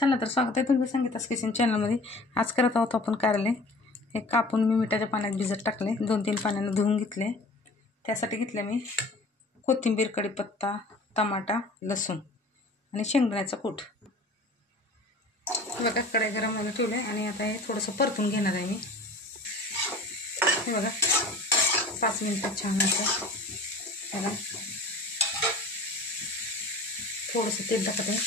चला तर स्वागत आहे तुमचं संगीता's किचन चॅनलमध्ये। आज करत आहोत आपण कारले। हे कापून मी मिठाच्या पाण्यात भिजत टाकले, 2-3 पाण्याने धुवून घेतले। त्यासाठी घेतले मी कोथिंबीर, कढीपत्ता, टमाटा, लसूण आणि शेंगदाण्याचा कूट। बघा कढई गरम व्हायला ठेवले आणि आता हे थोडंसं परतून घेणार आहे मी। हे बघा 5 मिनिटं छान असं बघा थोडंसं तेल टाकते।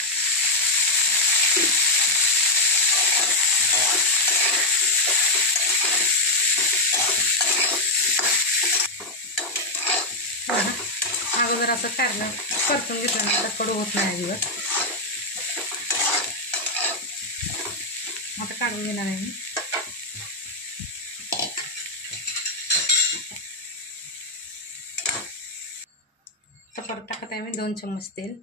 अगोदर असं कारलं परतून घेतल्यानंतर कडू होत नाही अजिबात। आता काढून घेणार आहे मी। आता परत टाकत आहे मी 2 चम्मच तेल।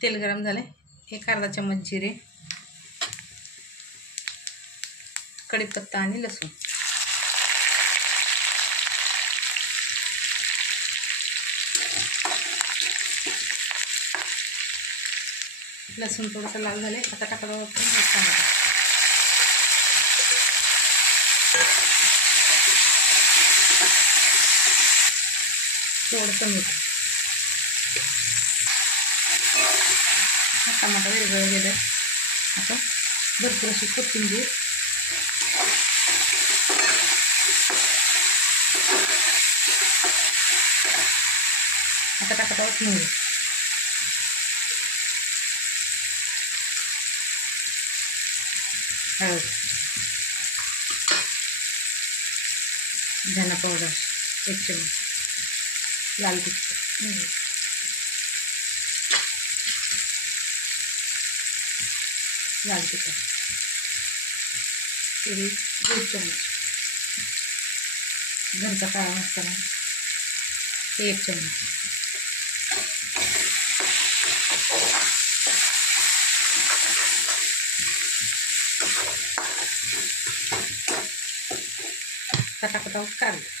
तेल गरम झाले, 1/2 चम्मच जिरे, कढीपत्ता आणि लसूण। लसूण थोडंसं लाल झाले, आता टाकत आहोत टमाटा। थोडंसं मीठ। टमाटा विरघळून गेले, आता भरपूर अशी कोथिंबीर, आता टाकत आहोत मोहरी, हळद, धना पावडर 1 चम्मच, लाल तिखट, लाल तिखट, 2 चम्मच, घरचा काळा मसाला 1 चम्मच, आता टाकत आहोत कारले।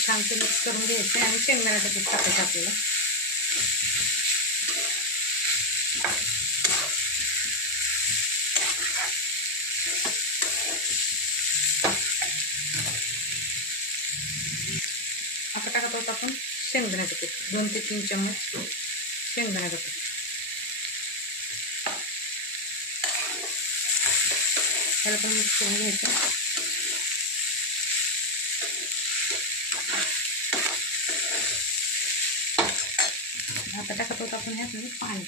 छान मिक्स करून घ्यायचं आणि शेंगदाण्याचं कूट टाकायचं आपल्याला। आता टाकत आहोत आपण शेंगदाण्याचं कूट, 2 ते 3 चम्मच शेंगदाण्याचं कूट। त्याला पण मिक्स करून घ्यायचं। आता टाकत आहोत आपण ह्यात पाणी।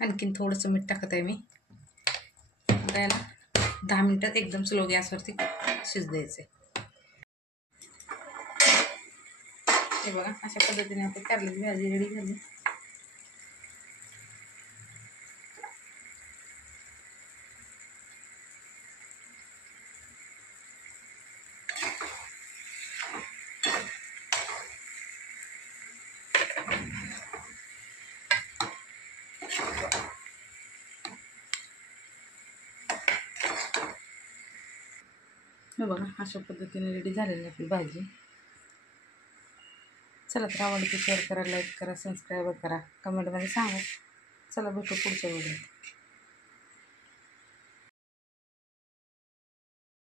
आणखीन थोडंसं मीठ टाकत आहे मी। त्याला 10 मिनिटात एकदम स्लो गॅसवरती शिजू द्यायचे। हे बघा अशा पद्धतीने आपली कारल्याची भाजी रेडी झाली। हे बघा अशा पद्धतीने रेडी झालेली आपली भाजी। चला तर आवडली तर शेअर करा, लाईक करा, सबस्क्राईब करा, कमेंटमध्ये सांगा। चला भेटू पुढच्या व्हिडिओत।